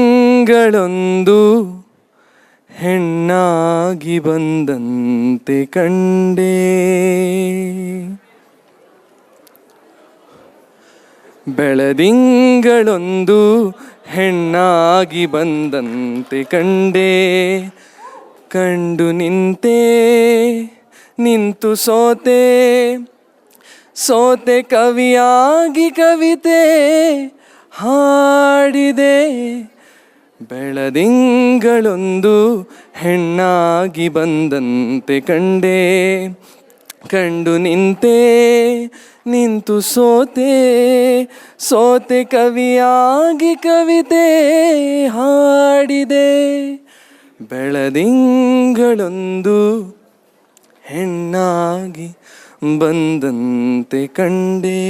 ಬೆಳದಿಂಗಳೊಂದು ಹೆಣ್ಣಾಗಿ ಬಂದಂತೆ ಕಂಡೆ, ಬೆಳದಿಂಗಳೊಂದು ಹೆಣ್ಣಾಗಿ ಬಂದಂತೆ ಕಂಡೆ, ಕಂಡು ನಿಂತೆ ನಿಂತು ಸೋತೆ, ಸೋತೆ ಕವಿಯಾಗಿ ಕವಿತೆ ಹಾಡಿದೆ. ಬೆಳದಿಂಗಳೊಂದು ಹೆಣ್ಣಾಗಿ ಬಂದಂತೆ ಕಂಡೆ, ಕಂಡು ನಿಂತೆ ನಿಂತು ಸೋತೆ, ಸೋತೆ ಕವಿಯಾಗಿ ಕವಿತೆ ಹಾಡಿದೆ. ಬೆಳದಿಂಗಳೊಂದು ಹೆಣ್ಣಾಗಿ ಬಂದಂತೆ ಕಂಡೆ.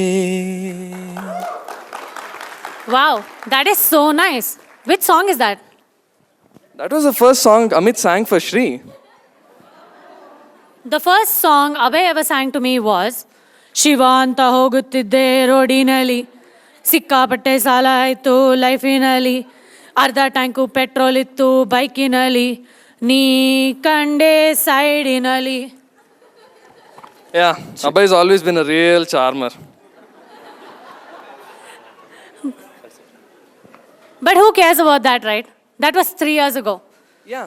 Wow, that is so nice. Which song is that? That was the first song Amit sang for Shri. The first song Abhay ever sang to me was Shiva ಅಂತ ಹೋಗುತ್ತಿದ್ದೆ ರೋಡಿನಲ್ಲಿ, ಸಿಕ್ಕಾಪಟ್ಟೆ ಸಾಲ ಆಯಿತು ಲೈಫಿನಲ್ಲಿ, ಅರ್ಧ ಟ್ಯಾಂಕು ಪೆಟ್ರೋಲ್ ಇತ್ತು ಬೈಕಿನಲ್ಲಿ, ನೀ ಕಂಡೆ ಸೈಡಿನಲ್ಲಿ. Yeah, Abhay has always been a real charmer. But who cares about that, right? That was 3 years ago. Yeah.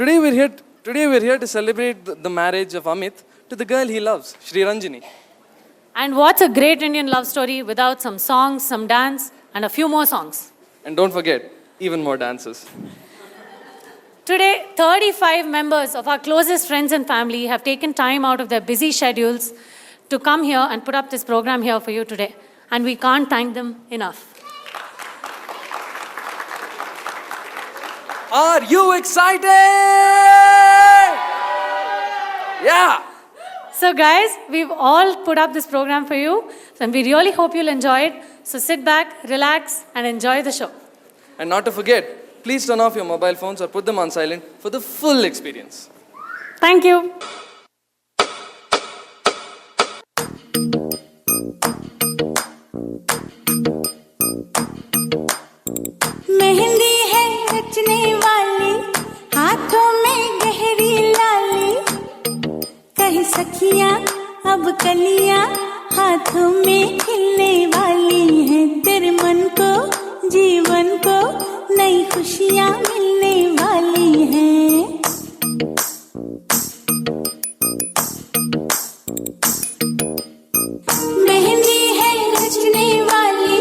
Today we're here to celebrate the marriage of Amit to the girl he loves, Shri Ranjini. And what's a great Indian love story without some songs, some dance, and a few more songs? And don't forget, even more dances. Today, 35 members of our closest friends and family have taken time out of their busy schedules to come here and put up this program here for you today. And we can't thank them enough. Are you excited? Yeah. So guys, we've all put up this program for you, and we really hope you'll enjoy it. So sit back, relax, and enjoy the show. And not to forget, please turn off your mobile phones or put them on silent for the full experience. Thank you. Mehndi है रचने वाली, हाथों कलियां हाथों में खिलने वाली हैं, तेरे मन को जीवन को नई खुशियां मिलने वाली हैं। मेहंदी है रचने वाली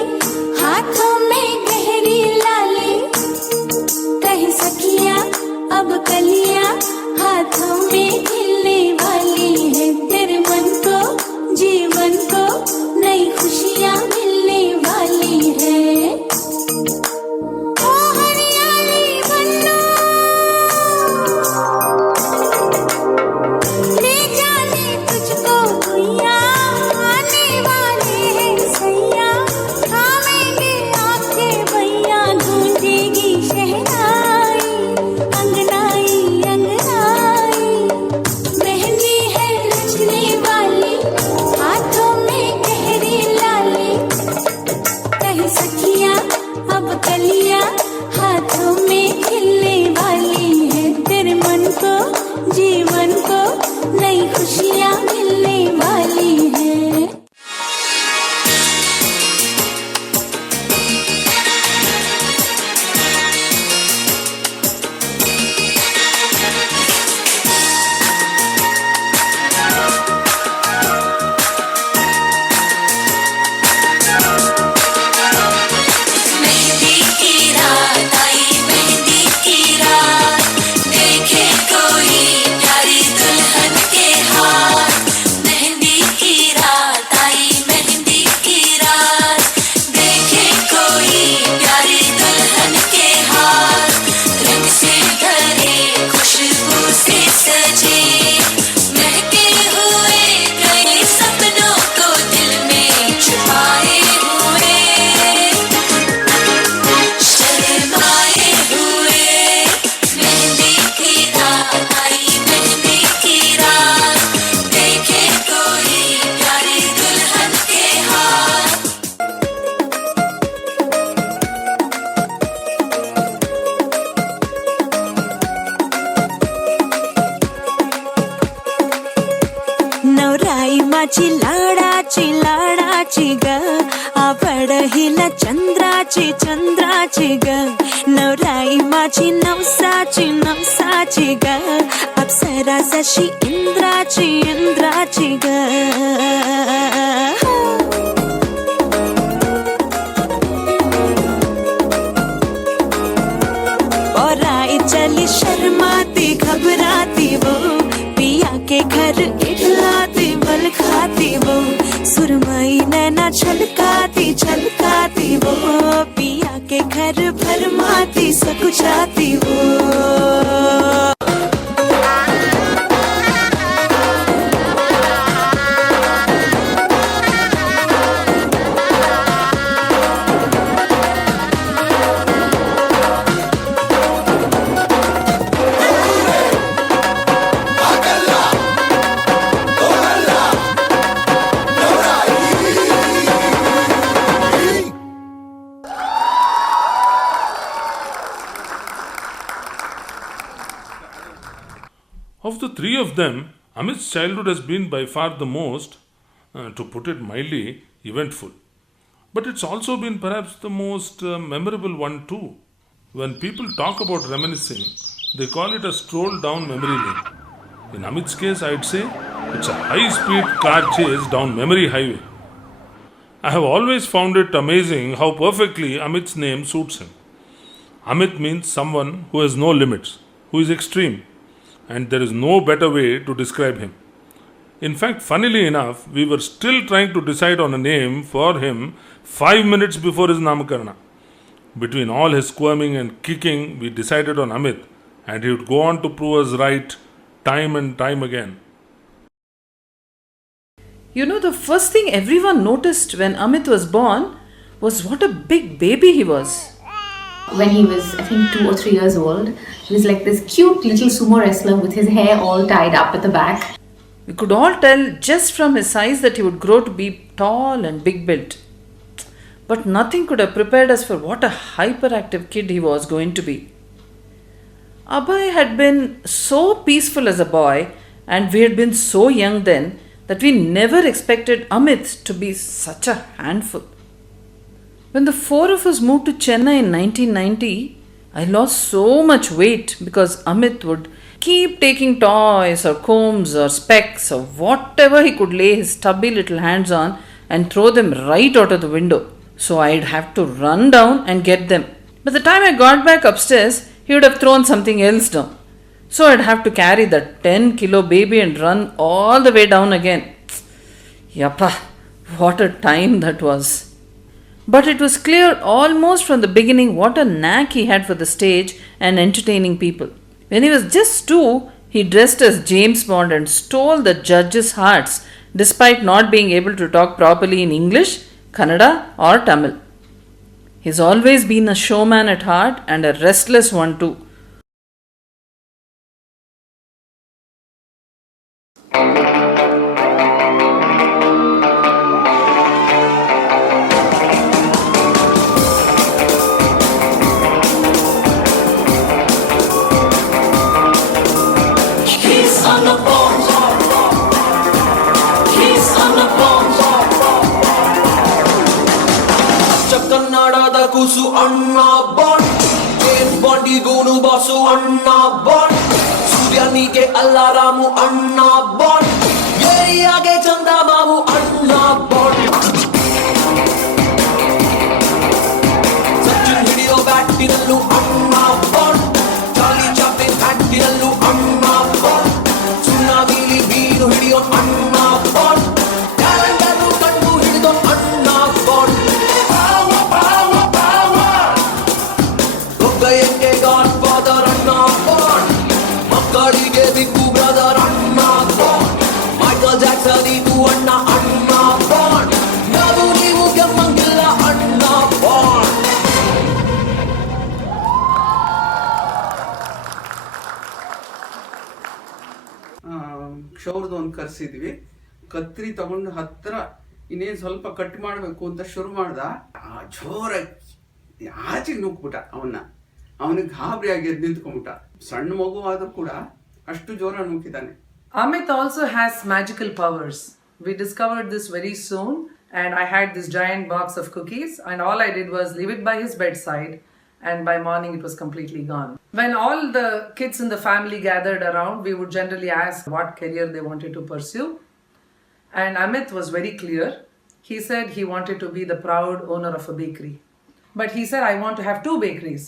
हाथों में गहरी लाली, कहीं सखियां अब कलियां हाथों में खिलने वाली है, तेरे मन को जीवन को नई खुशियां मिलने वाली है। ओ हरियाली बन्नो ले जाने तुझको भैया, आने वाले हैं सैया, थामेंगे आपके भैया, गूंजेगी शहनाई अंगनाई अंगनाई। मेहंदी है रचने वाली हाथों में गहरी लाली, कहीं सखियां अब कलियां हाथों में खिलने वाली है, तेरे मन को जीवन को नई खुशियां मिलने वाली है। मेहंदी की रात आई, मेहंदी की रात, देखे कोई प्यारी दुल्हन के हाथ। मेहंदी की रात आई, मेहंदी की रात, देखे कोई प्यारी दुल्हन के हाथ। रंग से भरे खुशबू से सजे, महके हुए कई सपनों को दिल में छुपाए हुए, शर्माए हुए। मेहंदी की रात आई, मेहंदी की रात, देखे कोई प्यारी दुल्हन के हाथ। नवराई माझी लाडाची ग, आवड हिला चंद्राची ग, नवराई माझी नवसाची ग, अप्सरा जशी इंद्राची ग। और आई चली शर्माती घबराती वो, पिया के घर इठलाती बल खाती वो, सुरमई नैना छलकाती वो, पिया के घर भरमाती सकुचाती वो। Of the three of them, Amit's childhood has been by far the most, to put it mildly, eventful. But it's also been perhaps the most memorable one too. When people talk about reminiscing, they call it a stroll down memory lane. In Amit's case, I'd say it's a high-speed car chase down memory highway. I have always found it amazing how perfectly Amit's name suits him. Amit means someone who has no limits, who is extreme, and there is no better way to describe him. In fact, funnily enough, we were still trying to decide on a name for him 5 minutes before his Namakarana. Between all his squirming and kicking, we decided on Amit, and he would go on to prove us right time and time again. You know, the first thing everyone noticed when Amit was born was what a big baby he was. When he was, I think, 2 or 3 years old, he was like this cute little sumo wrestler with his hair all tied up at the back. We could all tell just from his size that he would grow to be tall and big built. But nothing could have prepared us for what a hyperactive kid he was going to be. Abhay had been so peaceful as a boy, and we had been so young then, that we never expected Amit to be such a handful. When the four of us moved to Chennai in 1990, I lost so much weight because Amit would keep taking toys or combs or specs or whatever he could lay his stubby little hands on and throw them right out of the window. So I'd have to run down and get them. By the time I got back upstairs, he would have thrown something else down. So I'd have to carry that 10-kilo baby and run all the way down again. Yappa, what a time that was. But it was clear almost from the beginning what a knack he had for the stage and entertaining people. When he was just 2, he dressed as James Bond and stole the judges' hearts despite not being able to talk properly in English, Kannada or Tamil. He's always been a showman at heart and a restless one too. He's on the bone. He's on the bone. ಕನ್ನಡದ ಕೂಸು ಅಣ್ಣ bond James ಬಾಂಡಿಗೂನು boss ಅಣ್ಣ bond ಸೂರ್ಯನಿಗೆ ಅಲ್ಲಾರಾಮು ಅಣ್ಣ bond ಏರಿಯಾಗೆ ಚಂದ ಮಾಮು ಅಣ್ಣ bond Sachin ಹಿಡಿಯೋ ಬ್ಯಾಟಿನಲ್ಲೂ ಅಣ್ಣ ಬಾಂಡ್ ಚಾರ್ಲಿ ಚಾಪ್ಲಿನ್ ಹ್ಯಾಟಿನಲ್ಲೂ ಅಣ್ಣ ಬಾಂಡ್ ಸುನಾಮಿಲಿ ಮೀನು ಹಿಡಿಯೋ ಅಣ್ಣ ಬಾಂಡ್ ಕ್ಯಾಲೆಂಡರು ಕಂಡು ಹಿಡಿದೋ ಅಣ್ಣ ಬಾಂಡ್ ಒಬ್ಬಯಂಗೆ ಗಾಡ್ ಫಾದರ್ ಅಣ್ಣ ಬಾಂಡ್ ಮಕ್ಕಳಿಗೆ ಬಿಗ್ಗು ಬ್ರದರ್ ಅಣ್ಣ ಬಾಂಡ್ ಮೈಕಲ್ ಜಾಕ್ಸನ್ ಇದು ಅಣ್ಣ ಅಣ್ಣ ಬಾಂಡ್ ನಾವು ನೀವು ಗೆಮ್ಮಂಗಿಲ್ಲ ಅಣ್ಣ ಬಾಂಡ್ ಕ್ಷೌರದ ಒಂದು ಕರೆಸಿದ್ವಿ ಕತ್ರಿ ತಗೊಂಡು ಹತ್ರ ಇನ್ನೇನು ಸ್ವಲ್ಪ ಕಟ್ ಮಾಡಬೇಕು ಅಂತ ಶುರು ಮಾಡ್ದ ಜೋರಾಗಿ ಆಚೆಗೆ ನುಗ್ಬಿಟ್ಟ ಅವನಿಗೆ ಗಾಬರಿ ಆಗಿ ಎದ್ದು ನಿಂತ್ಕೊಂಡ್ಬಿಟ್ಟ ಸಣ್ಣ ಮಗು ಆದ್ರೂ ಕೂಡ ಅಷ್ಟು ಜೋರ ನುಗ್ಗಿದ್ದಾನೆ. Amit also has magical powers. We discovered this very soon, and I had this giant box of cookies, and all I did was leave it by his bedside, and by morning it was completely gone. When all the kids in the family gathered around, we would generally ask what career they wanted to pursue, and Amit was very clear. He said he wanted to be the proud owner of a bakery, but he said, I want to have 2 bakeries.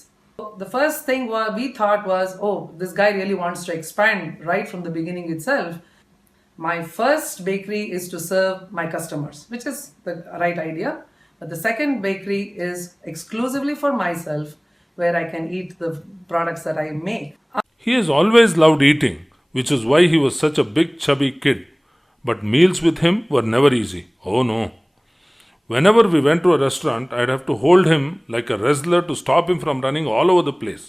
The first thing we thought was, oh, this guy really wants to expand right from the beginning itself. My first bakery is to serve my customers, which is the right idea. But the second bakery is exclusively for myself, where I can eat the products that I make. He has always loved eating, which is why he was such a big chubby kid. But meals with him were never easy. Oh no. Whenever we went to a restaurant, I'd have to hold him like a wrestler to stop him from running all over the place.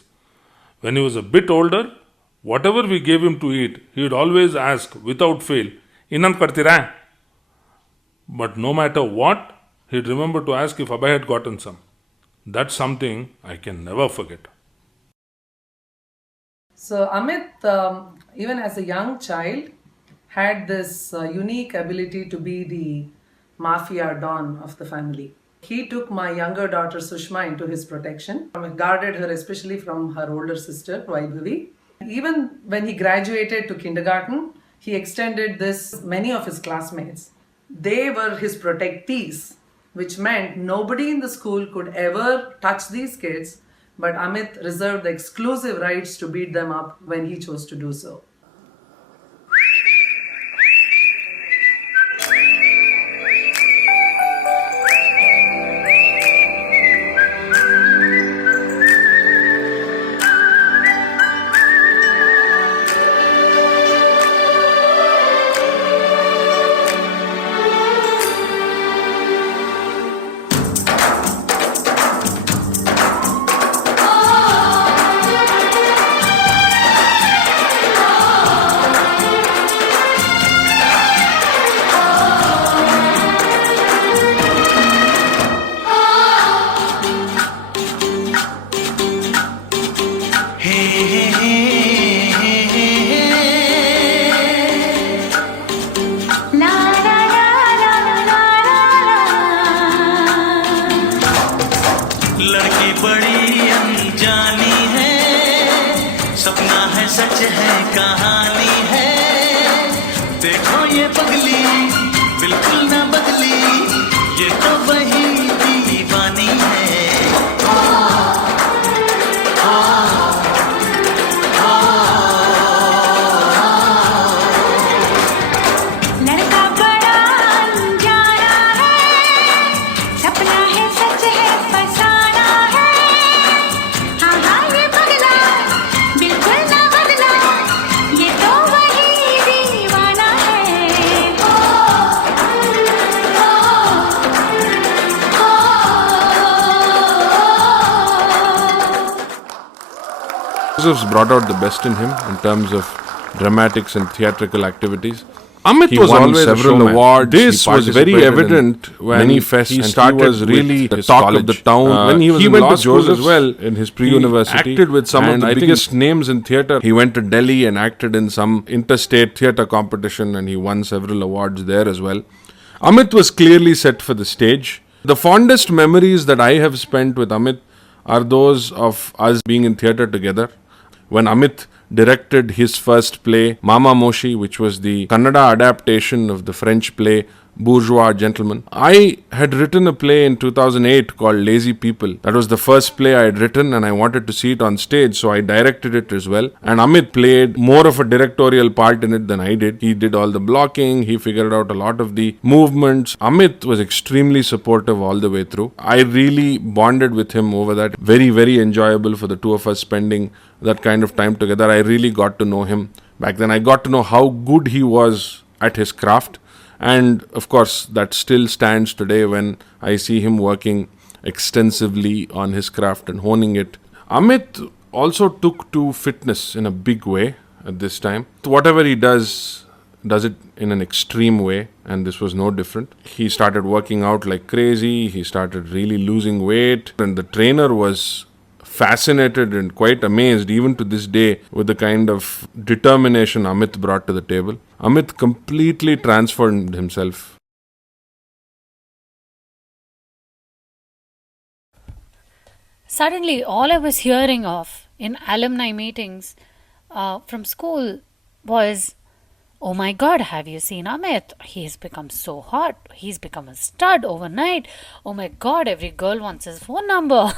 When he was a bit older, whatever we gave him to eat, he would always ask without fail, "Innam kartira?" But no matter what, he'd remember to ask if Abhay had gotten some. That's something I can never forget. So Amit, even as a young child, had this unique ability to be the mafia don of the family. He took my younger daughter Sushma into his protection, guarded her especially from her older sister Vaibhavi. Even when he graduated to kindergarten, he extended this many of his classmates. They were his protectees, which meant nobody in the school could ever touch these kids, but Amit reserved the exclusive rights to beat them up when he chose to do so. Oh सपना है सच है कहानी है, देखो ये पगली बिल्कुल ना बदली, ये तो वही दीवानी है। लड़का बड़ा अनजाना है, सपना है सच है फसाना है, हाँ हाँ ये पगला बिल्कुल ना बदला, ये तो वही दीवाना है। Joseph's brought out the best in him in terms of dramatics and theatrical activities. Amit was won always several a showman. awards. This He was very participated evident in when many fests, he and started he was really the his talk college. of the town. When he was in went law to school Joseph's as well, in his pre-university. He acted with some of and the I biggest think names in theatre. He went to Delhi and acted in some interstate theatre competition, and he won several awards there as well. Amit was clearly set for the stage. The fondest memories that I have spent with Amit are those of us being in theatre together. When Amit directed his first play, Mama Moshi, which was the Kannada adaptation of the French play Bourgeois Gentleman. I had written a play in 2008 called Lazy People. That was the first play I had written, and I wanted to see it on stage, so I directed it as well. And Amit played more of a directorial part in it than I did. He did all the blocking, he figured out a lot of the movements. Amit was extremely supportive all the way through. I really bonded with him over that. Very, very enjoyable for the two of us spending that kind of time together. I really got to know him back then. I got to know how good he was at his craft. And of course, that still stands today when I see him working extensively on his craft and honing it. Amit also took to fitness in a big way at this time. Whatever he does it in an extreme way, and this was no different. He started working out like crazy. He started really losing weight, and the trainer was fascinated and quite amazed even to this day with the kind of determination Amit brought to the table. Amit completely transformed himself. Suddenly, all I was hearing of in alumni meetings from school was, oh my God, have you seen Amit? He's become so hot. He's become a stud overnight. Oh my God, every girl wants his phone number.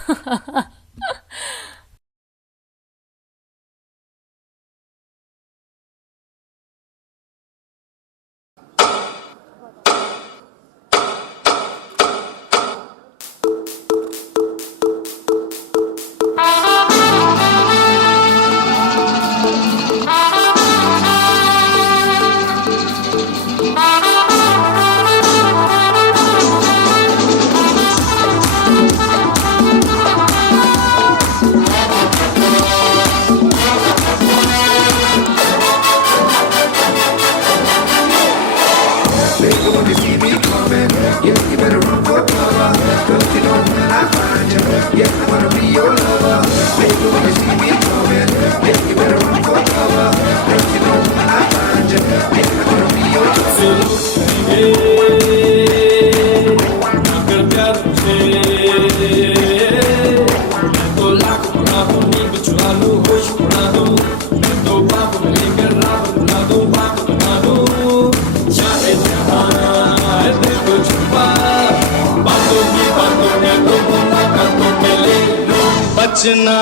बचना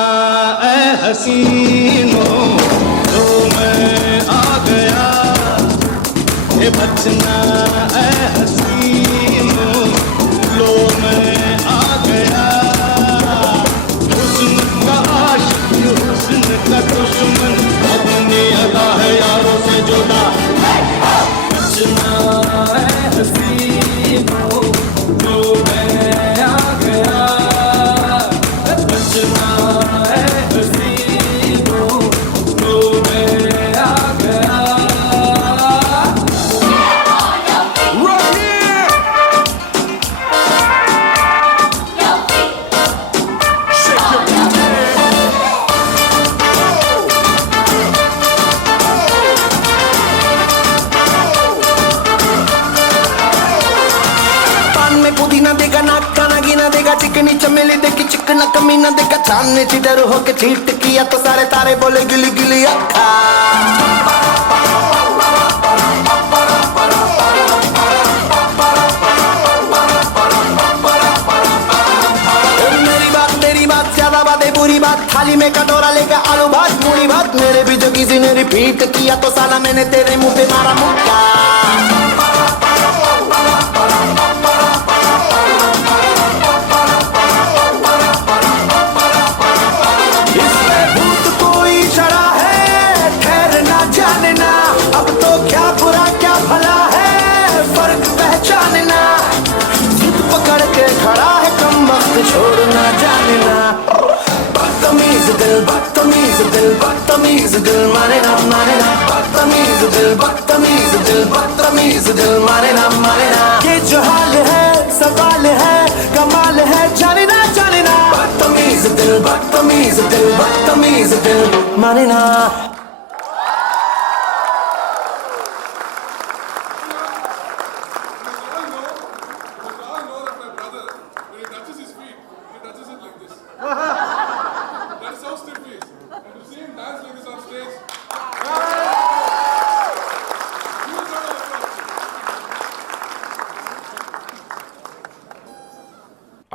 ऐ हसीनो तो मैं आ गया, ये बचना ऐ हसीनो लो मैं आ गया। हुस्न का आशिक हुस्न का दुश्मन अपनी अदा है यारों से जुदा। बचना ऐ हसीनो तो मैं आ गया, चमी चमेली देखी चिकना कमीना देखा चांदने चिडर होके चीट किया तो सारे तारे बोले गिली गिली अखा मेरी बात ज्यादा बातें बुरी बात थाली में कटोरा लेकर आलू भात पूरी बात मेरे भी जो किसी ने रिपीट किया तो साला मैंने तेरे मुंह पे मारा मुक्का अब तो क्या बुरा क्या भला है फर्क पहचानना जिद पकड़ के खड़ा है कम वक्त छोड़ना जानना बदतमीज दिल माने ना बदतमीज दिल माने ना ये जो हाल है सवाल है कमाल है जानना बदतमीज दिल माने ना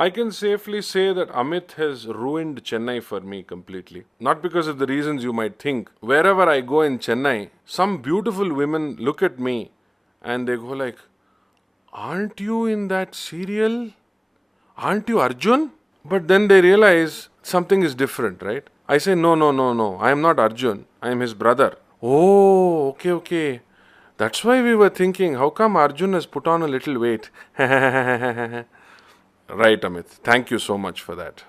I can safely say that Amit has ruined Chennai for me completely. Not because of the reasons you might think. Wherever I go in Chennai, some beautiful women look at me and they go like, aren't you in that serial? Aren't you Arjun? But then they realize something is different, right? I say, no. I am not Arjun. I am his brother. Oh, okay. That's why we were thinking, how come Arjun has put on a little weight? Right, Amit. Thank you so much for that.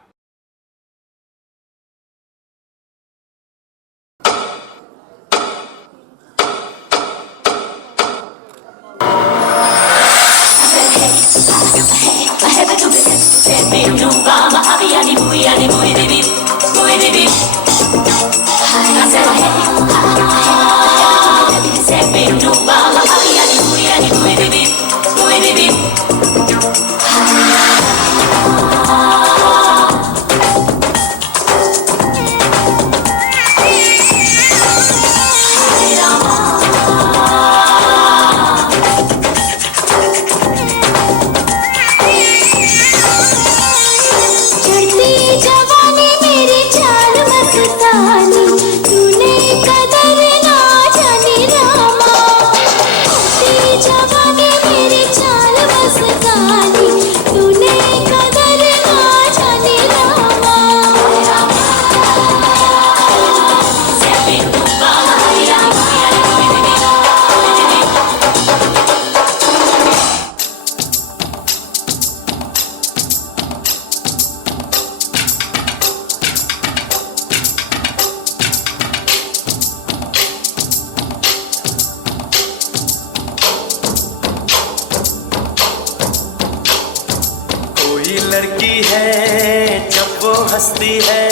लड़की है जब वो हंसती है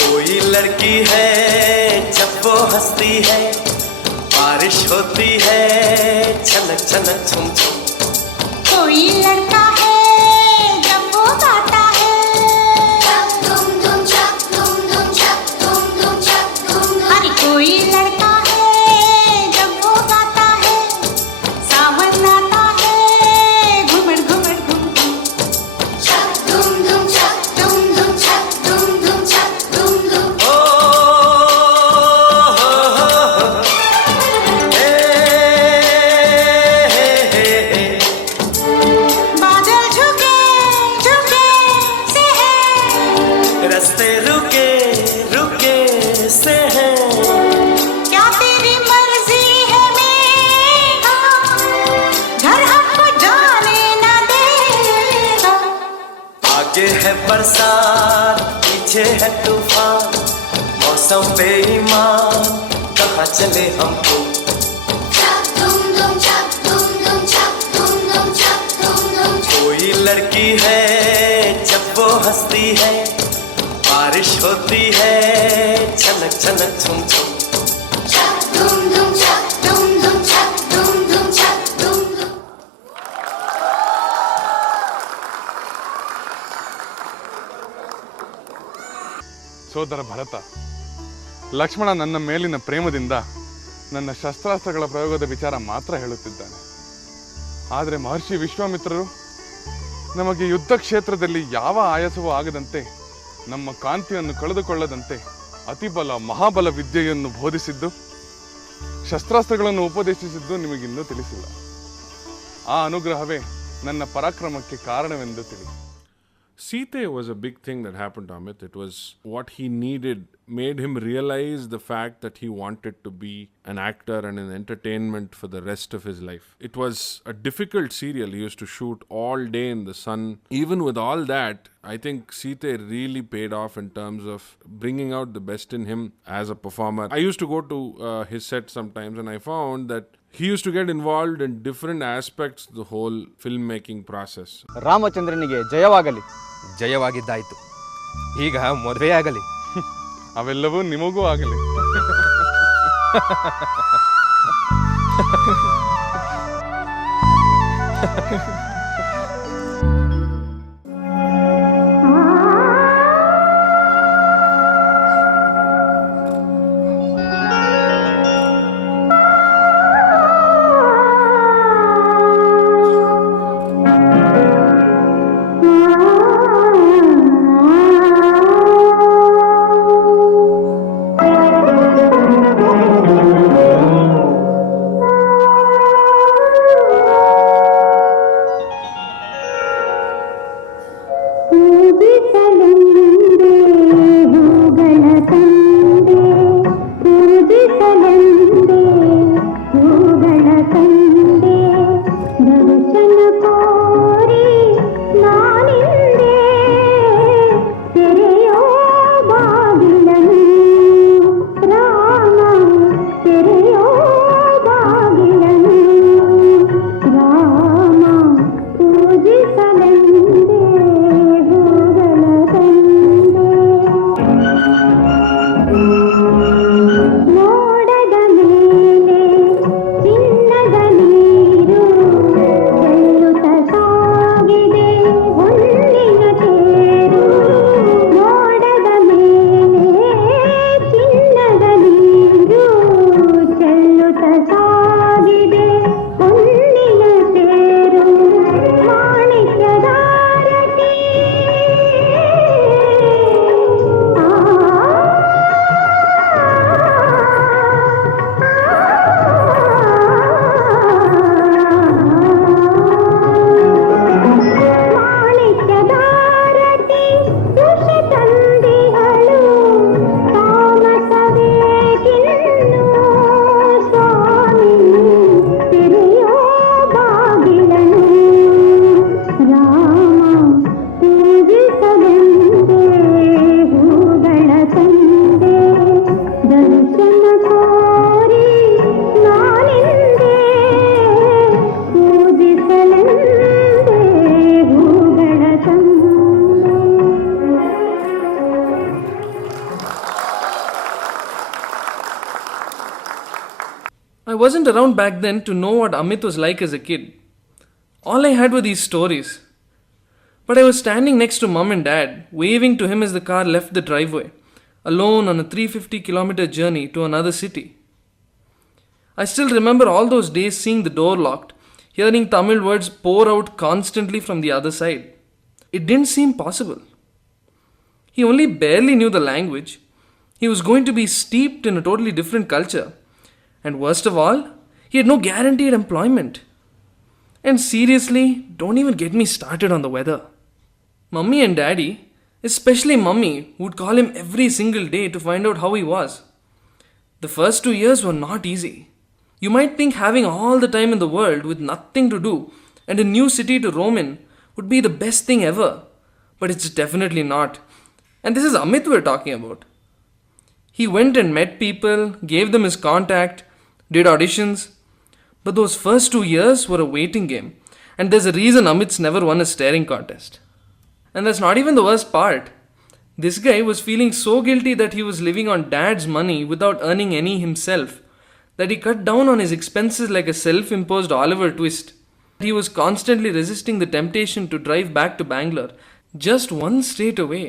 कोई लड़की है जब वो हंसती है बारिश होती है छनक छनक झुम झुम कोई लड़का है जब वो गाता है अरे कोई लड़का बरसात पीछे है तूफान मौसम बेईमान कहाँ चले हमको कोई लड़की है जब वो हंसती है बारिश होती है छनक छनक झुम झुम ಸೋದರ ಭರತ. ಲಕ್ಷ್ಮಣ ನನ್ನ ಮೇಲಿನ ಪ್ರೇಮದಿಂದ ನನ್ನ ಶಸ್ತ್ರಾಸ್ತ್ರಗಳ ಪ್ರಯೋಗದ ವಿಚಾರ ಮಾತ್ರ ಹೇಳುತ್ತಿದ್ದಾನೆ. ಆದರೆ ಮಹರ್ಷಿ ವಿಶ್ವಾಮಿತ್ರರು ನಮಗೆ ಯುದ್ಧ ಕ್ಷೇತ್ರದಲ್ಲಿ ಯಾವ ಆಯಾಸವೂ ಆಗದಂತೆ, ನಮ್ಮ ಕಾಂತಿಯನ್ನು ಕಳೆದುಕೊಳ್ಳದಂತೆ ಅತಿಬಲ ಮಹಾಬಲ ವಿದ್ಯೆಯನ್ನು ಬೋಧಿಸಿದ್ದು, ಶಸ್ತ್ರಾಸ್ತ್ರಗಳನ್ನು ಉಪದೇಶಿಸಿದ್ದು ನಿಮಗಿನ್ನೂ ತಿಳಿಸಿಲ್ಲ. ಆ ಅನುಗ್ರಹವೇ ನನ್ನ ಪರಾಕ್ರಮಕ್ಕೆ ಕಾರಣವೆಂದು ತಿಳಿಸಿ. Sita was a big thing that happened to Amit. It was what he needed, made him realize the fact that he wanted to be an actor and an entertainment for the rest of his life. It was a difficult serial. He used to shoot all day in the sun. Even with all that, I think Sita really paid off in terms of bringing out the best in him as a performer. I used to go to his set sometimes, and I found that he used to get involved in different aspects of the whole filmmaking process. ರಾಮಚಂದ್ರನಿಗೆ ಜಯವಾಗಲಿ. ಜಯವಾಗಿದ್ದಾಯಿತು, ಈಗ ಮದುವೆಯಾಗಲಿ. ಅವೆಲ್ಲವೂ ನಿಮಗೂ ಆಗಲಿ. I wasn't around back then to know what Amit was like as a kid. All I had were these stories. But I was standing next to Mum and Dad, waving to him as the car left the driveway, alone on a 350-kilometer journey to another city. I still remember all those days seeing the door locked, hearing Tamil words pour out constantly from the other side. It didn't seem possible. He only barely knew the language. He was going to be steeped in a totally different culture. And worst of all, he had no guaranteed employment. And seriously, don't even get me started on the weather. Mummy and Daddy, especially Mummy, would call him every single day to find out how he was. The first 2 years were not easy. You might think having all the time in the world with nothing to do and a new city to roam in would be the best thing ever. But it's definitely not. And this is Amit we're talking about. He went and met people, gave them his contact, did auditions. But those first 2 years were a waiting game. And there's a reason Amit's never won a staring contest. And that's not even the worst part. This guy was feeling so guilty that he was living on Dad's money without earning any himself, that he cut down on his expenses like a self-imposed Oliver Twist. He was constantly resisting the temptation to drive back to Bangalore, just one state away.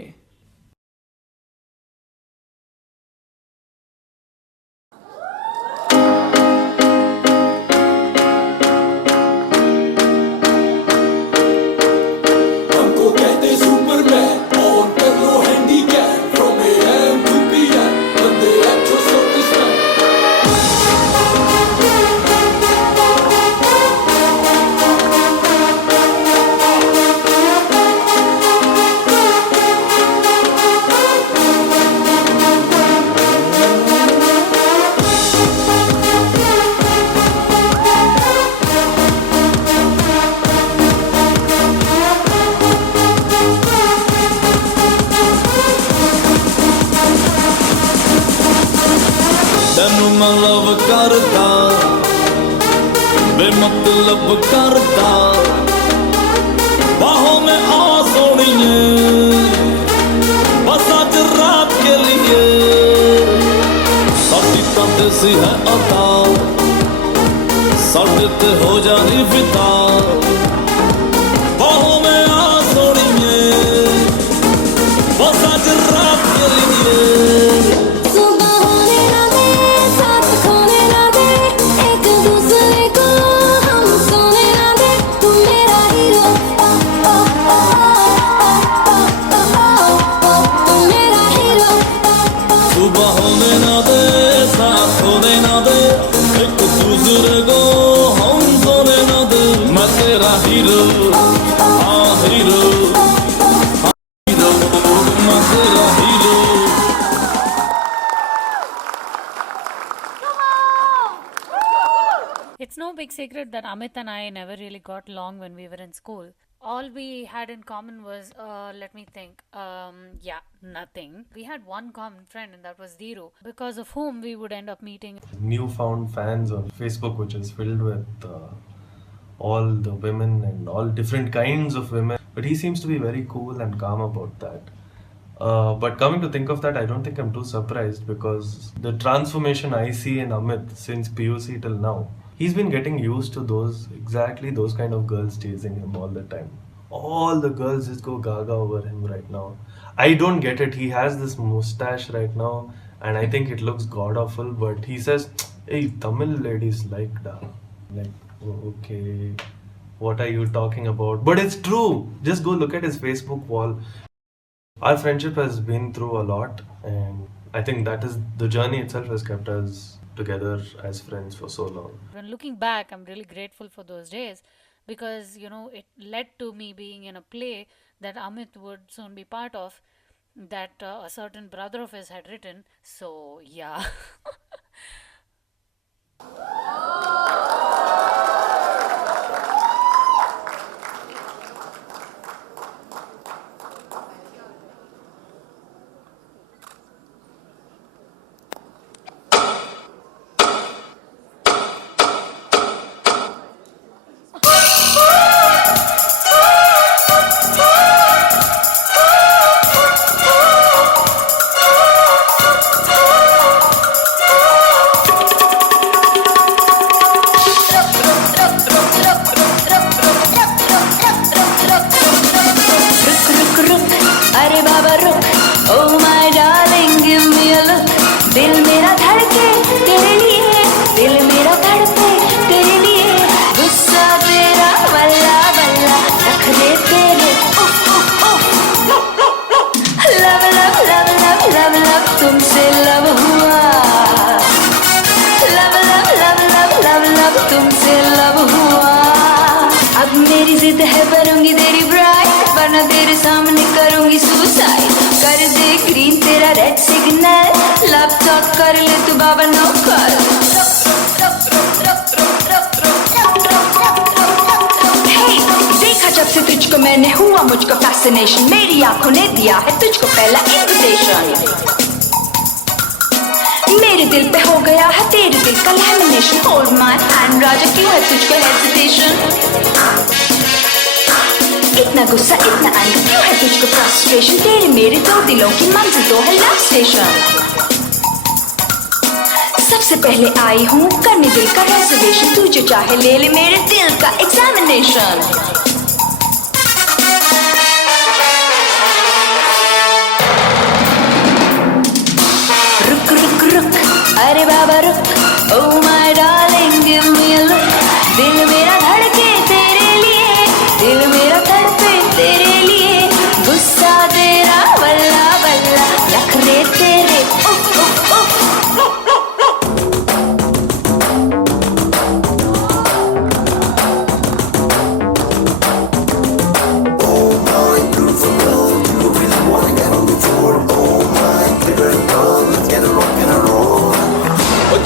मैं love करता बेमतलब करता बाहों में आ सोनिए बस आज रात के लिए साडी तां देसी है अता साडे ते हो जानी फिदा बाहों में आ सोनिए बस आज रात के लिए सुबह होने ना दे साथ खोने ना दे एक दूसरे को हम सोने ना दे तू मेरा हीरो तू मेरा हीरो सुबह होने ना दे साथ होने ना दे एक दूसरे को हम सोने ना दे मैं तेरा हीरो हाँ हीरो हाँ हीरो मैं तेरा hero It's no big secret that Amit and I never really got along when we were in school. All we had in common was, let me think, nothing. We had one common friend and that was Dhiru, because of whom we would end up meeting. Newfound fans on Facebook, which is filled with all the women and all different kinds of women. But he seems to be very cool and calm about that. But coming to think of that, I don't think I'm too surprised because the transformation I see in Amit since PUC till now, he's been getting used to exactly those kind of girls chasing him all the time. All the girls just go gaga over him right now. I don't get it. He has this mustache right now and I think it looks god awful, but he says, hey, Tamil ladies like that. Like, oh, okay, what are you talking about? But it's true. Just go look at his Facebook wall. Our friendship has been through a lot and I think that is the journey itself has kept us together as friends for so long. When looking back, I'm really grateful for those days because, it led to me being in a play that Amit would soon be part of, that a certain brother of his had written. So, yeah. अरे बाबा रुक oh my darling give me a look दिल मेरा धड़के तेरे लिए दिल मेरा धड़के तेरे लिए गुस्सा तेरा वल्ला वल्ला रख दे तेरे love love love love love love तुमसे लव हुआ love love love love love love तुमसे लव हुआ अब मेरी जिद है बनूंगी तेरी ब्राइड वरना तेरे सामने करूंगी सुसाइड कर दे ग्रीन तेरा रेड सिग्नल लैपटॉप कर ले तू बाबा नो कॉल देखा जब से तुझको मैंने हुआ मुझको फैसिनेशन मेरी आंखों ने दिया है तुझको पहला इन्विटेशन मेरे दिल पे हो गया है तेरे दिल का लैमिनेशन होल्ड माय हैंड राजा क्यों है तुझको हेजिटेशन इतना गुस्सा इतना एंगर क्यों है तुझको फ्रस्ट्रेशन तेरे मेरे दो दिलों की मंजिल तो है लव स्टेशन सबसे पहले आई हूँ करने दिल का रिजर्वेशन तू जो चाहे ले ले मेरे दिल का एग्जामिनेशन रुक रुक रुक अरे बाबा रुक oh my darling give me a look दिल मेरा धड़के तेरे लिए दिल मेरा तड़पे तेरे लिए गुस्सा तेरा वल्ला वल्ला रख दे तेरे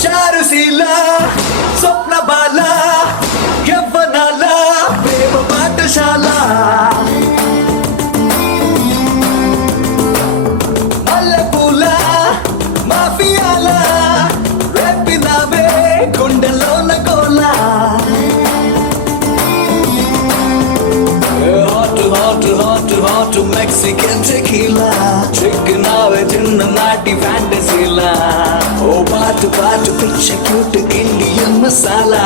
चार Mexican tequila, chicken ave chinnati fantasy la. Oh, paatu picture cute Indian masala.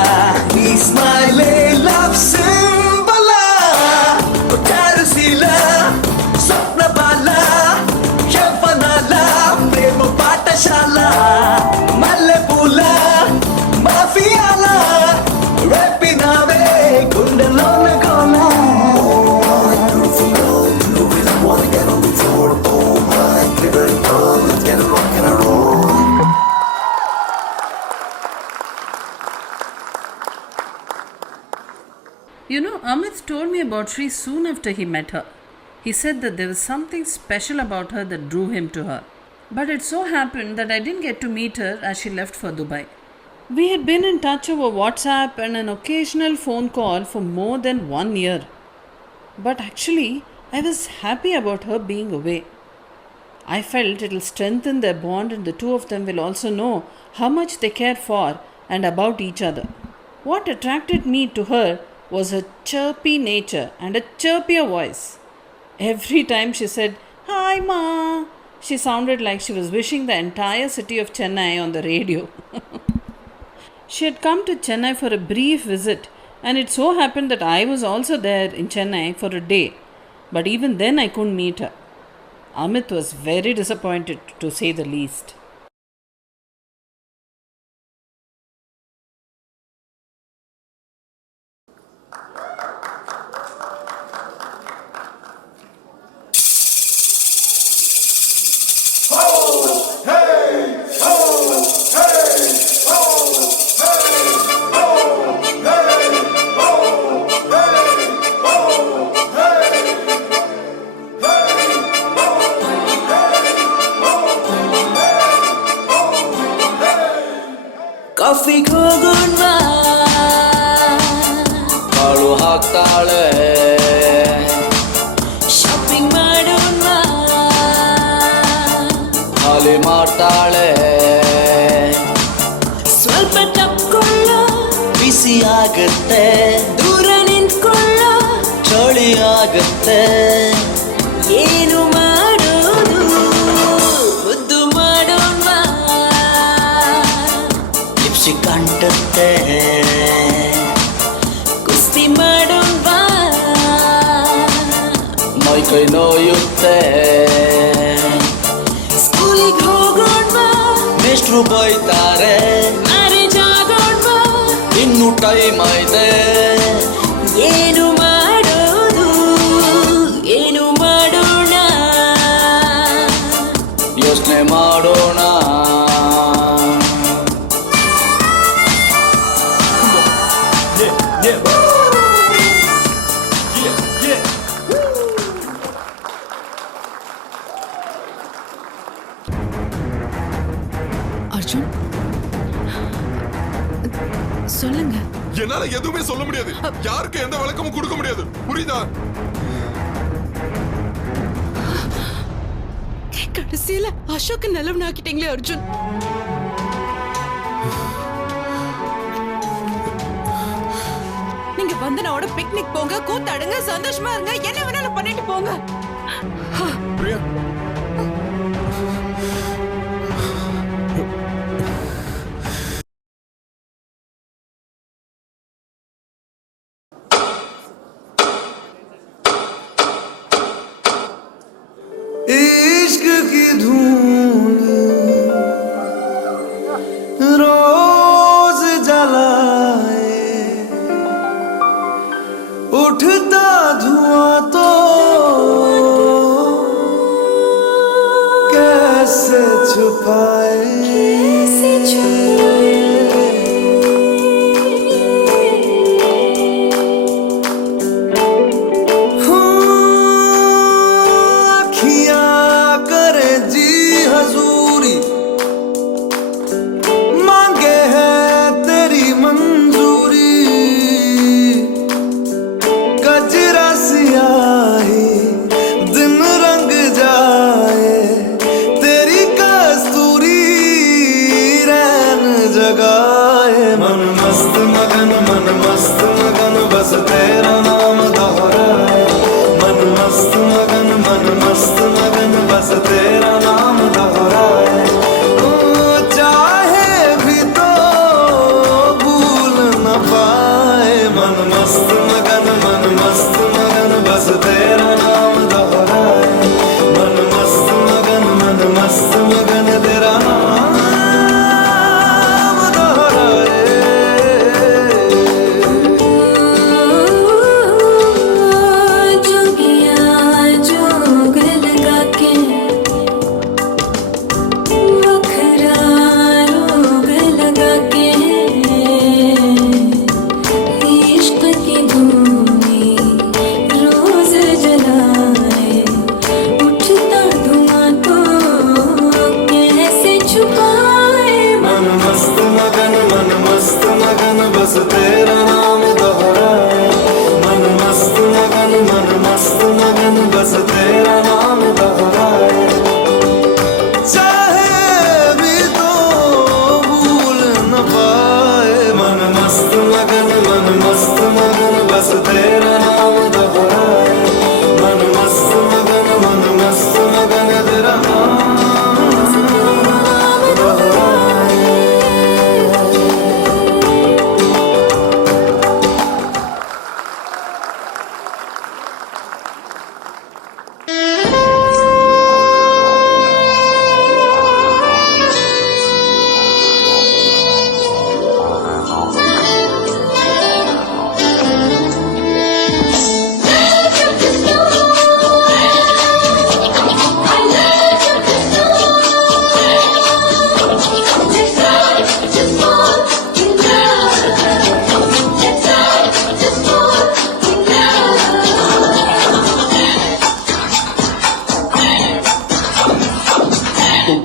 We smile, love symbol la. Oh, Tarusila, Sapna bala, Yavanala, Prema patashala, Malle pula, Mafia la, Rapinave, Kundalona kola. You know, Amit told me about Shri soon after he met her. He said that there was something special about her that drew him to her. But it so happened that I didn't get to meet her as she left for Dubai. We had been in touch over WhatsApp and an occasional phone call for more than 1 year. But actually, I was happy about her being away. I felt it will strengthen their bond and the two of them will also know how much they care for and about each other. What attracted me to her was her chirpy nature and a chirpier voice. Every time she said, "Hi Ma," she sounded like she was wishing the entire city of Chennai on the radio. She had come to Chennai for a brief visit, and it so happened that I was also there in Chennai for a day. But even then I couldn't meet her. Amit was very disappointed, to say the least. Coffee ಹೋಗೋಣ ಕಾಳು ಹಾಕ್ತಾಳೆ shopping ಮಾಡೋಣ ಖಾಲಿ ಮಾಡ್ತಾಳೆ ಸ್ವಲ್ಪ ತಪ್ಕೊಳ್ಳೋ ಬಿಸಿ ಆಗತ್ತೆ ದೂರ ನಿಂತ್ಕೊಳ್ಳೋ ಚಳಿ ಆಗತ್ತೆ ಏನು ಮಾಡೋದು ಮುದ್ದು ಮಾಡೋಣ ಲಿಪ್ಸ್ಟಿಕ್ ಅಂಟುತ್ತೆ ಕುಸ್ತಿ ಮಾಡೋಣ ಮೈ ಕೈ ನೋಯುತ್ತೆ ಸ್ಕೂಲಿಗೆ ಹೋಗೋಣ ಮೇಷ್ಟ್ರು ಬೈತಾರೆ ಮ್ಯಾರೇಜ್ ಆಗೋಣ ಇನ್ನು ಟೈಮ್ ಐತೆ ಏನು ಮಾಡೋದು ಏನು ಮಾಡೋಣ ಯೋಚನೆ ಮಾಡೋಣ அர்ஜுன் சொல்லுங்க. என்னால எதுவுமே சொல்ல முடியாது. யாருக்கு எந்த விளக்கமும் கொடுக்க முடியாது. புரியுதா? கடைசியில அசோக் நிலவனாக்கிட்டீங்களே அர்ஜுன். நீங்க வந்தனோட பிக்னிக் போங்க, கூத்தாடுங்க, சந்தோஷமா இருங்க, என்ன வேணாலும் பண்ணிட்டு போங்க. பிரியா इश्क की धून रोज जलाए उठता धुआं तो कैसे छुपाए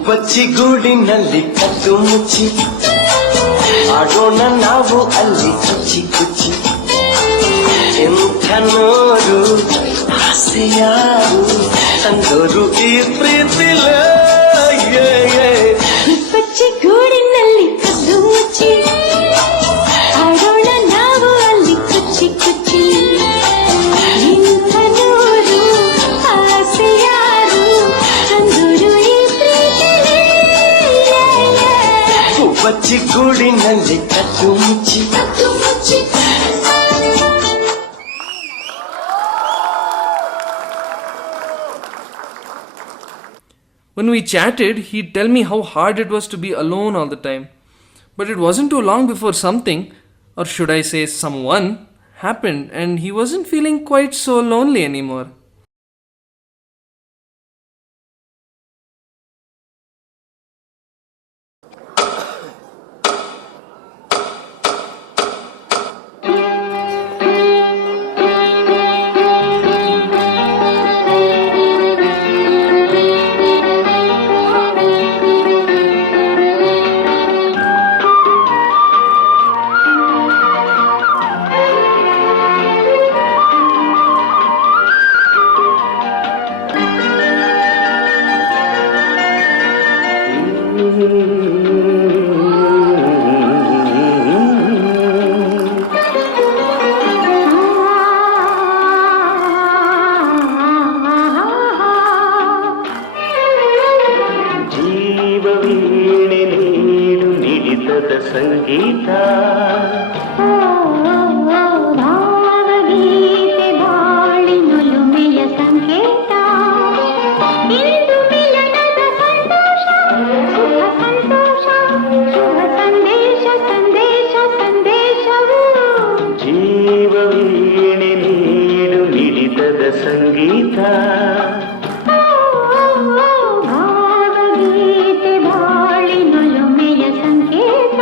ಬಚ್ಚಿ ಗೂಡಿನಲ್ಲಿ ಕದ್ದು ಮುಚ್ಚಿ ಆಡೋಣ ನಾವು ಅಲ್ಲಿ ಕುಚ್ಚಿ ಕುಚ್ಚಿ ಎಂಥ ನೋರು ಆಸೆಯಾರು ಅಂದೋರು ಈ ಪ್ರೀತಿಲ ಬಚ್ಚಿ ಗೂಡಿನಲ್ಲಿ ಕದ್ದು ಮುಚ್ಚಿ ಆಡೋಣ ನಾವು ಅಲ್ಲಿ ಕುಚ್ಚಿ ಕುಚ್ಚಿ ಇಂಥ ನೋರು ಆಸೆಯಾರು ಅಂದೋರು ಈ ಪ್ರೀತಿಲೇ ಬಚ್ಚಿ ಗೂಡಿನಲ್ಲಿ ಕದ್ದು ಮುಚ್ಚಿ ಕದ್ದು ಮುಚ್ಚಿ. When we chatted, he'd tell me how hard it was to be alone all the time. But it wasn't too long before something, or should I say someone, happened and he wasn't feeling quite so lonely anymore. ಜೀವವೀಣೆ ನೀಡು ಮಿಡಿತದ ಸಂಗೀತ ಭಾವಗೀತೆ ಬಾಳಿನೊಲುಮೆಯ ಸಂಕೇತ ಇಂದು ಮಿಲನದ ಸಂತೋಷ ಸುಖ ಸಂತೋಷ ಶುಭ ಸಂದೇಶ ಸಂದೇಶ ಸಂದೇಶವು ಜೀವವೀಣೆ ನೀಡು ಮಿಡಿತದ ಸಂಗೀತ ಭಾವಗೀತೆ ಬಾಳಿನೊಲುಮೆಯ ಸಂಕೇತ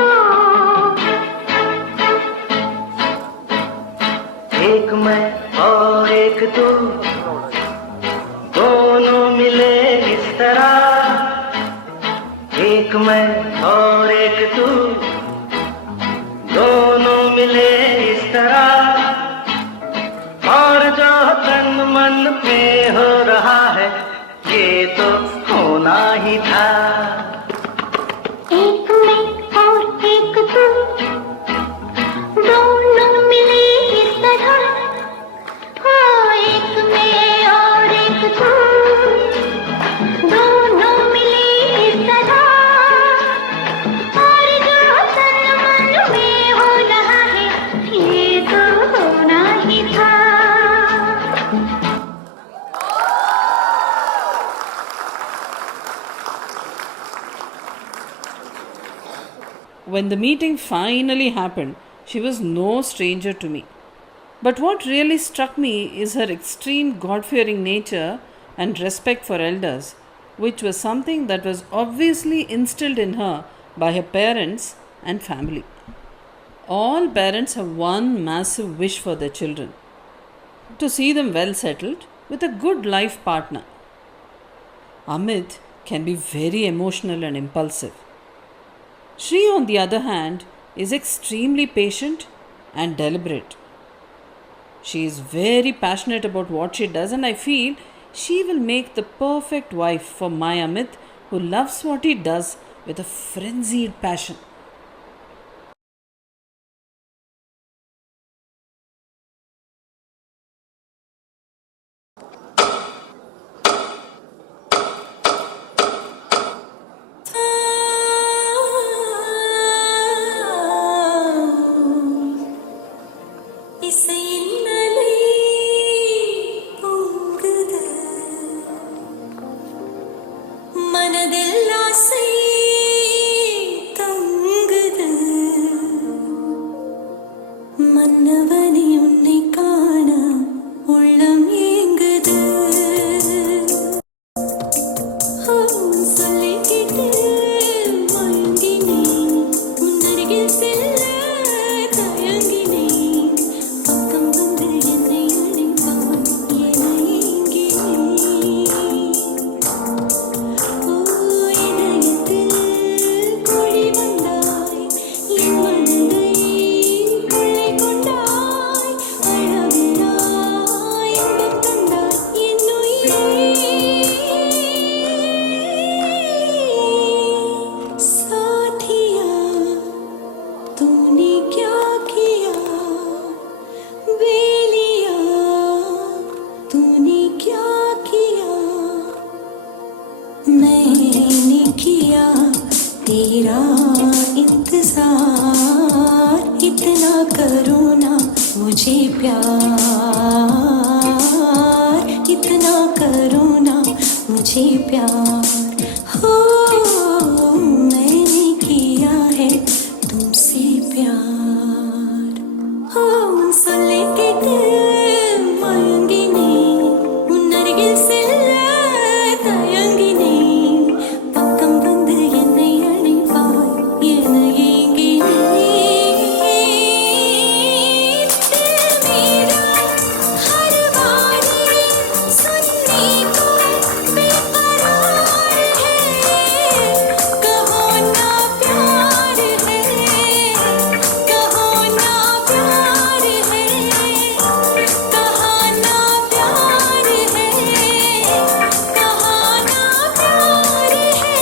एक मैं और एक तू दोनों मिले इस तरह एक मैं और एक तू दोनों मिले इस तरह और जो तन मन पे हो रहा है ये तो होना ही था एक मैं और एक तू दोनों मिले इस तरह हाँ एक मैं और एक तू दोनों मिले इस तरह और जो तन मन में हो रहा है ये तो होना ही था. When the meeting finally happened, she was no stranger to me. But what really struck me is her extreme God-fearing nature and respect for elders, which was something that was obviously instilled in her by her parents and family. All parents have one massive wish for their children: to see them well settled with a good life partner. Amit can be very emotional and impulsive. Shri, on the other hand, is extremely patient and deliberate. She is very passionate about what she does, and I feel she will make the perfect wife for my Amit, who loves what he does with a frenzied passion. तेरा इंतजार, इतना करो ना मुझे प्यार, इतना करो ना मुझे प्यार। हो मैंने किया है तुमसे प्यार। हो सुन के दिल मांगी नहीं, नरगिल से तयंगी नहीं, पक्कम बंद ये नहीं अड़ी पार, ये नयेंगे नहीं। मेरा हर बारी सुनने को बेकरार है, कहो ना प्यार है, कहो ना प्यार है, कहा ना प्यार है, कहा ना प्यार है।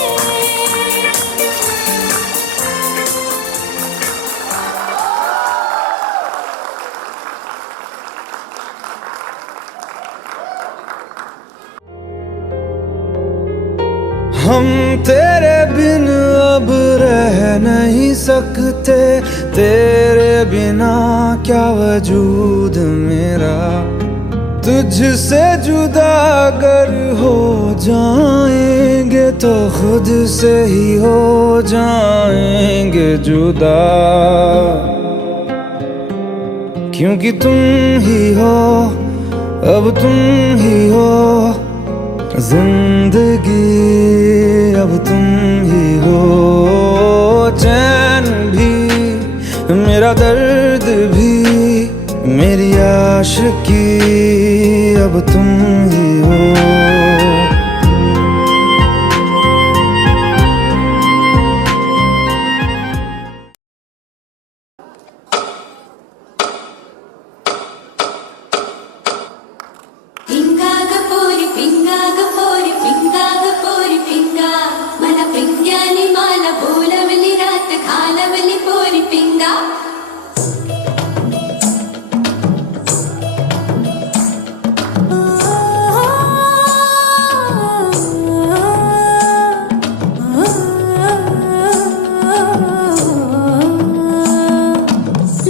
हम तेरे बिन अब रह नहीं सकते, तेरे बिना क्या वजूद मेरा। तुझसे जुदा अगर हो जाएंगे तो खुद से ही हो जाएंगे जुदा, क्योंकि तुम ही हो, अब तुम ही हो जिंदगी, अब तुम ही हो। चैन भी मेरा दर्द भी मेरी आशिकी, अब तुम ही हो। పింగా గపోరి పింగా గపోరి పింగా గపోరి పింగా, మన పింగాని మాల బోలవలి రాత ఖాలవలి పోరి పింగా।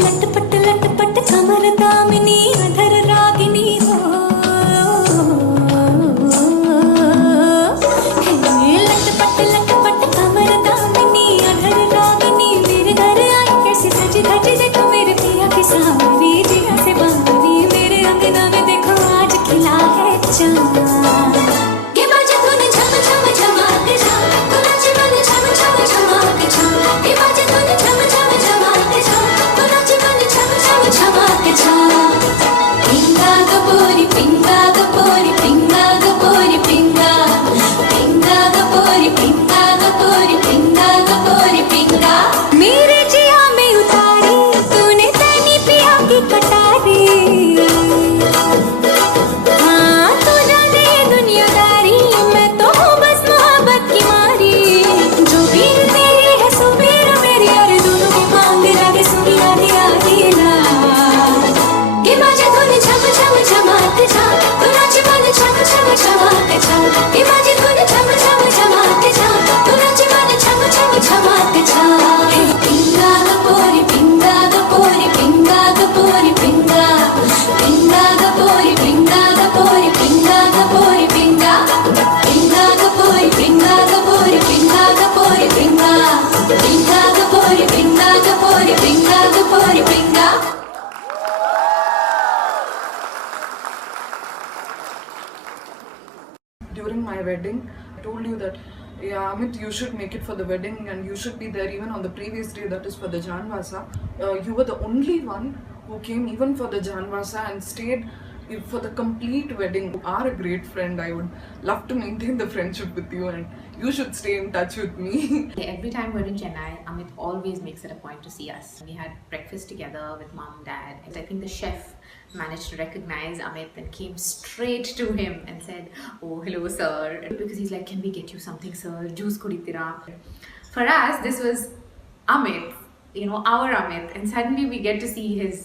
लटपट लटपट कमर दामिनी अधर रागिनी हो, लटपट लटपट कमर दामिनी अधर रागिनी, मेरे घर आई कैसे सज धज से तू मेरे पिया की सावरी, जिया से बावरी, मेरे अंगना में देखो आज खिला है चांद। के बाजे तूने झम झम झमाते जा, तू नाचे मन झम झम झमाते जा, के बाजे तूने झम झम झमाते जा, तू नाचे मन झम झम झमाते जा। पिंगा गपोरी पिंगा गपोरी पिंगा गपोरी पिंगा, पिंगा गपोरी पिंगा गपोरी पिंगा गपोरी पिंगा। मेरे जिया में उतारी तूने तैनी पिया की कटारी, हाँ तू जाने दुनियादारी, मैं तो हूँ बस मोहब्बत की मारी। जो भी तेरी है सो मेरा मेरी, अरे दोनों की मांग लगे सुनी आधी आधी ना। के बाजे तूने झम झम झमाते जा, तू नाचे मन झम झम झमाते जा, के बाजे तूने झम झम झमाते जा, तू नाचे मन झम झम झमाते जा। पिंगा गपोरी पिंगा गपोरी पिंगा गपोरी पिंगा, पिंगा गपोरी पिंगा गपोरी पिंगा गपोरी पिंगा, पिंगा गपोरी पिंगा गपोरी पिंगा गपोरी पिंगा, पिंगा गपोरी पिंगा गपोरी पिंगा गपोरी पिंगा। During my wedding, I told you that, yeah, Amit, you should make it for the wedding and you should be there even on the previous day, that is for the Janvasa. You were the only one who came even for the Janvasa and stayed for the complete wedding. You are a great friend. I would love to maintain the friendship with you and you should stay in touch with me. Every time we're in Chennai, Amit always makes it a point to see us. We had breakfast together with mom, dad, and I think the chef managed to recognize Amit and came straight to him and said, "Oh, hello, sir." Because he's like, "Can we get you something, sir? Juice kuditira." For us, this was Amit, our Amit, and suddenly we get to see his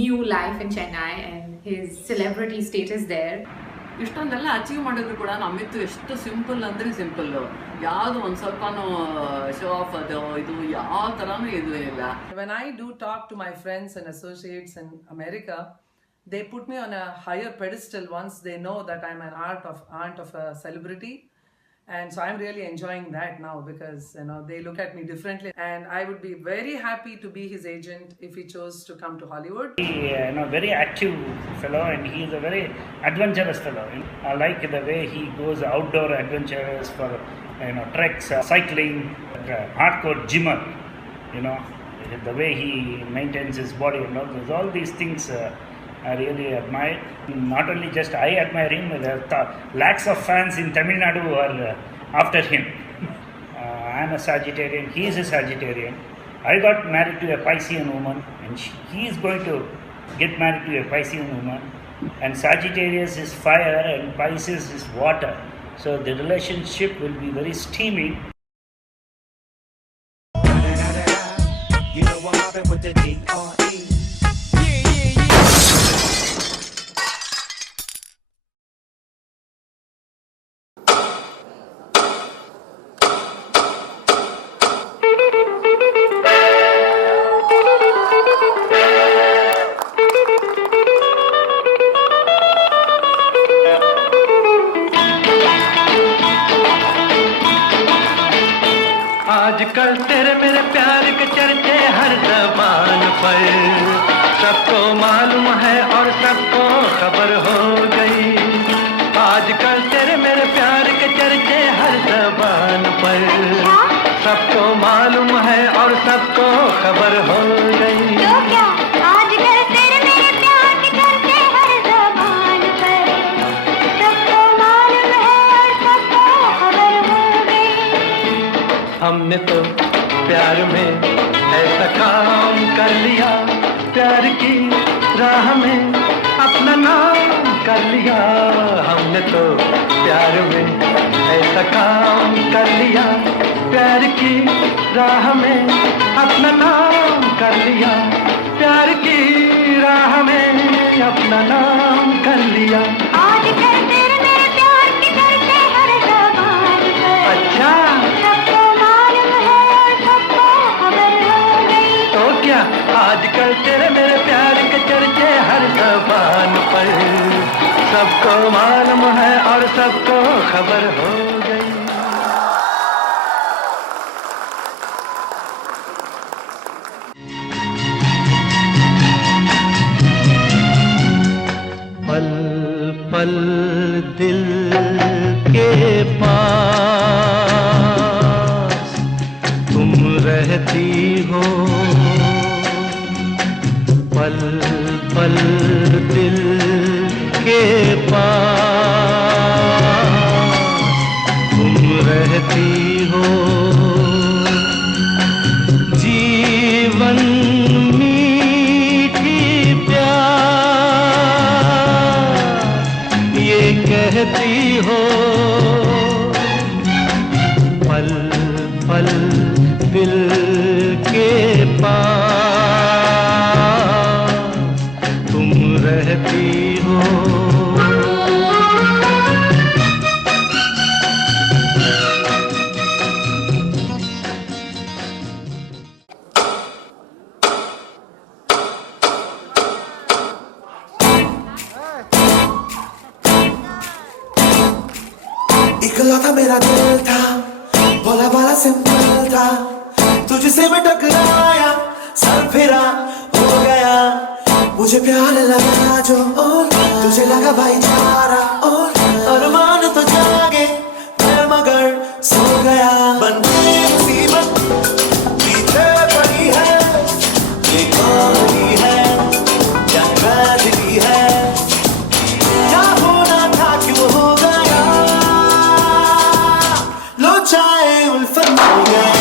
new life in Chennai and his celebrity status there. ಇಷ್ಟೊಂದೆಲ್ಲ achieve ಮಾಡಿದ್ರು ಕೂಡ ಅಮಿತ್ ಎಷ್ಟು simple ಅಂದರೆ simple, ಯಾವುದು ಒಂದು ಸ್ವಲ್ಪನೂ show of ಅದು ಇದು ಯಾವ ಥರನೂ ಇದು ಇಲ್ಲ. When I do talk to my friends and associates in America, they put me on a higher pedestal once they know that I'm an aunt of a celebrity. And so I'm really enjoying that now because they look at me differently, and I would be very happy to be his agent if he chose to come to Hollywood. Very active fellow, and he is a very adventurous fellow. I like the way he goes outdoor adventures for treks, cycling, hardcore gymmer. The way he maintains his body and all these things. I really admire. Not only just I admire him, there are lakhs of fans in Tamil Nadu who are after him. I am a Sagittarian, he is a Sagittarian. I got married to a Piscean woman, and he is going to get married to a Piscean woman. And Sagittarius is fire and Pisces is water. So the relationship will be very steamy. You know what happened with the D.R.E. आजकल तेरे मेरे प्यार के चर्चे हर ज़बान पर, सबको मालूम है और सबको खबर हो गई। आजकल तेरे मेरे प्यार के चर्चे हर ज़बान पर, सबको मालूम है और सबको खबर हो गई। तो क्या आजकल तेरे मेरे प्यार के चर्चे हर ज़बान पर, सबको मालूम है और सबको खबर हो गई। हमने तो प्यार में ऐसा काम कर लिया, प्यार की राह में अपना नाम कर लिया। हमने तो प्यार में ऐसा काम कर लिया, प्यार की राह में अपना नाम कर लिया, प्यार की राह में अपना नाम कर लिया। आजकल तेरे मेरे प्यार के चर्चे हर ज़बान पर, अच्छा सबको मालूम है और सबको खबर हो गई। तो क्या आजकल तेरे मेरे प्यार के चर्चे हर ज़बान पर, सबको मालूम है और सबको खबर हो गई। पल पल दिल के पास तुम रहती हो, पल पल दिल के पास तुम रहती हो। जीवन मीठी प्यार ये कहती हो, पल पल दिल के पास तुम रहती हो। इकलौता मेरा दिल था, भोला भाला सिंपल था, तुझसे मैं टकराया, सर फिरा हो गया, मुझे प्यार लगा जो तुझे लगा भाईचारा, अरमान तो जागे मैं मगर सो गया। बन गई मुसीबत पीछे पड़ी है, ये कहानी है क्या ट्रेजेडी है, क्या होना था क्यों हो गया, लो चाहे उल्फत हो गया।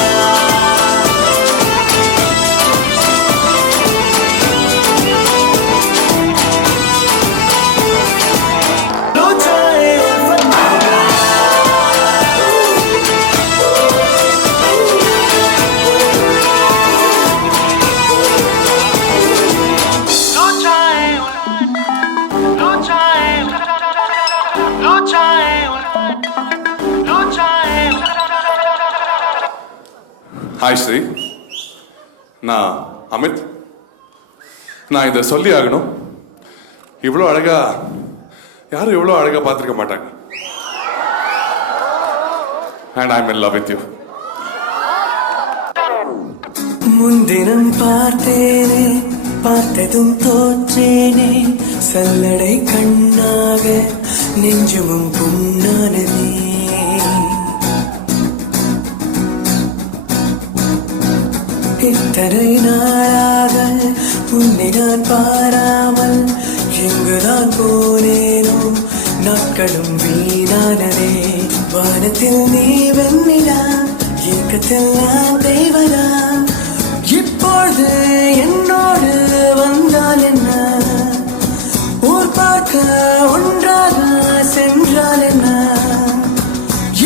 ஹாய் ஸ்ரீ, நான் அமித். நான் இதை சொல்லி ஆகணும். இவ்வளோ அழகா யாரும் இவ்வளோ அழகா பார்த்துருக்க மாட்டாங்க. And I'm in love with you. முன்தினம் பார்த்தேனே, பார்த்ததும் தோற்றேனே, சல்லடை கண்ணாக நெஞ்சமும் புண்ணானதே. இத்தனை நாளாக உன்னை நான் பாராமல் எங்குதான் போனேனோ, நாட்களும் வீணானதே. வானத்தில் நீ வெண்ணிலா, ஏக்கத்தில் நான் தேவதா. இப்பொழுது என்னோடு வந்தால் என்ன, ஊர் பார்க்க ஒன்றாக சென்றால் என்ன.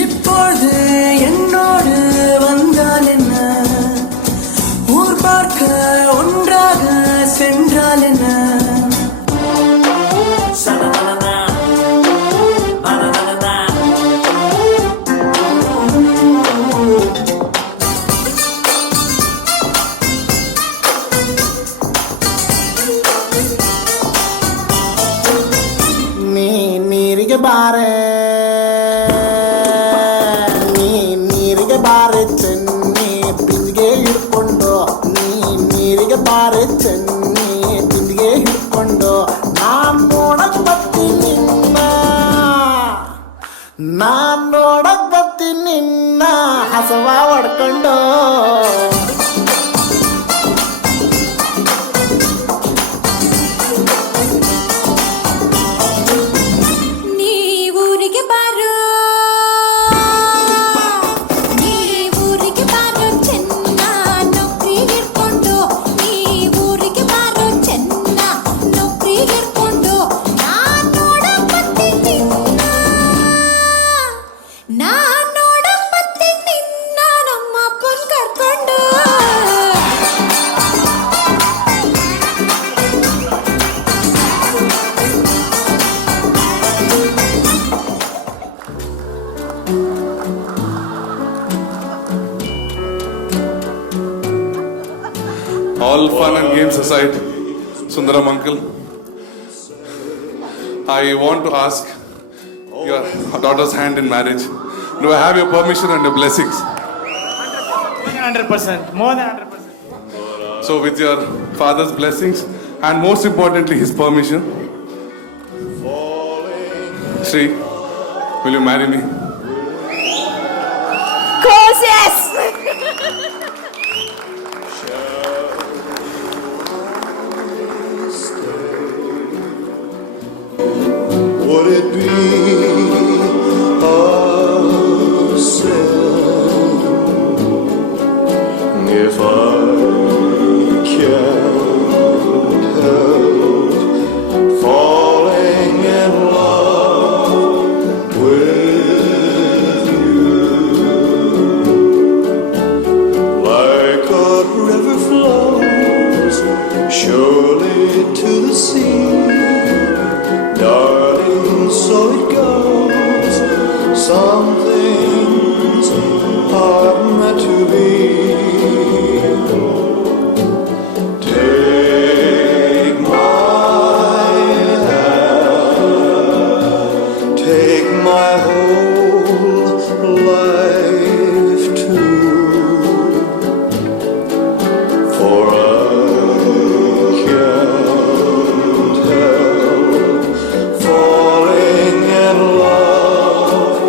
இப்பொழுது என்னோடு வந்தால் என்ன, ஊர் பார்க்க ஒன்றாக சென்றால் என்ன. ನೀರಿಗೆ ಬಾರೆ, ನೀರಿಗೆ ಬಾರೆ ಚೆನ್ನಿ ಬಿಂದಿಗೆ ಹಿಡ್ಕೊಂಡು, ನೀರಿಗೆ ಬಾರೆ ಚೆನ್ನಿ ಬಿಂದಿಗೆ ಹಿಡ್ಕೊಂಡು. ನಾನ್ ನೋಡಕ್ ಬರ್ತೀನಿ ನಿನ್ನ, ನಾನ್ ನೋಡಕ್ ಬರ್ತೀನಿ ನಿನ್ನ ಹಸವ ಹೊಡ್ಕೊಂಡು. All fun and games aside, Sundaram uncle, I want to ask your daughter's hand in marriage. Do I have your permission and your blessings? 100%, more than 100%. So with your father's blessings and most importantly his permission, Shri, will you marry me? Of course, yes! Would it be a sin if I can't help falling in love with you? Like a river flows surely to the sea, darling, so it goes. Some things are meant to be. Take my hand, take my whole life too, for I can't help falling in love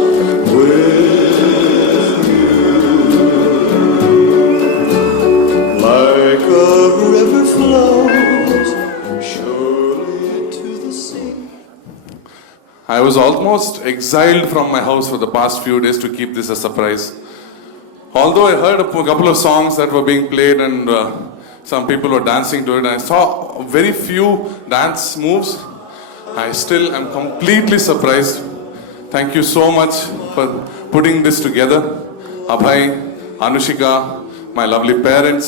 with you. Like a river flows surely to the sea. I was almost exiled from my house for the past few days to keep this a surprise. Although I heard a couple of songs that were being played and some people were dancing to it, I saw very few dance moves. I still am completely surprised. Thank you so much for putting this together. Abhay, Anushika, my lovely parents,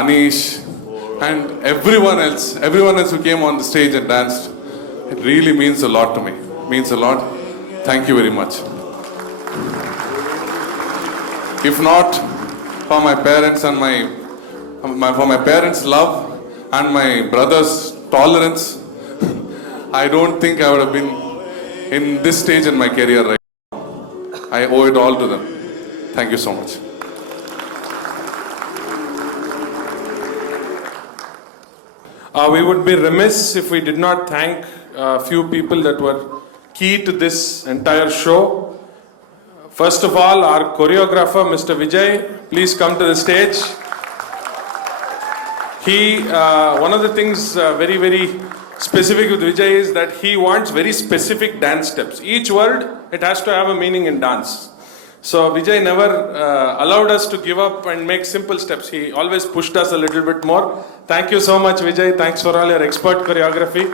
Anish, and everyone else who came on the stage and danced. It really means a lot to me. Means a lot. Thank you very much. If not for my parents and for my parents' love and my brother's tolerance, I don't think I would have been in this stage in my career right now. I owe it all to them. Thank you so much. We would be remiss if we did not thank a few people that were key to this entire show. First of all, our choreographer, Mr. Vijay, please come to the stage. One of the things very, very specific with Vijay is that he wants very specific dance steps. Each word, it has to have a meaning in dance. So Vijay never allowed us to give up and make simple steps. He always pushed us a little bit more. Thank you so much, Vijay. Thanks for all your expert choreography.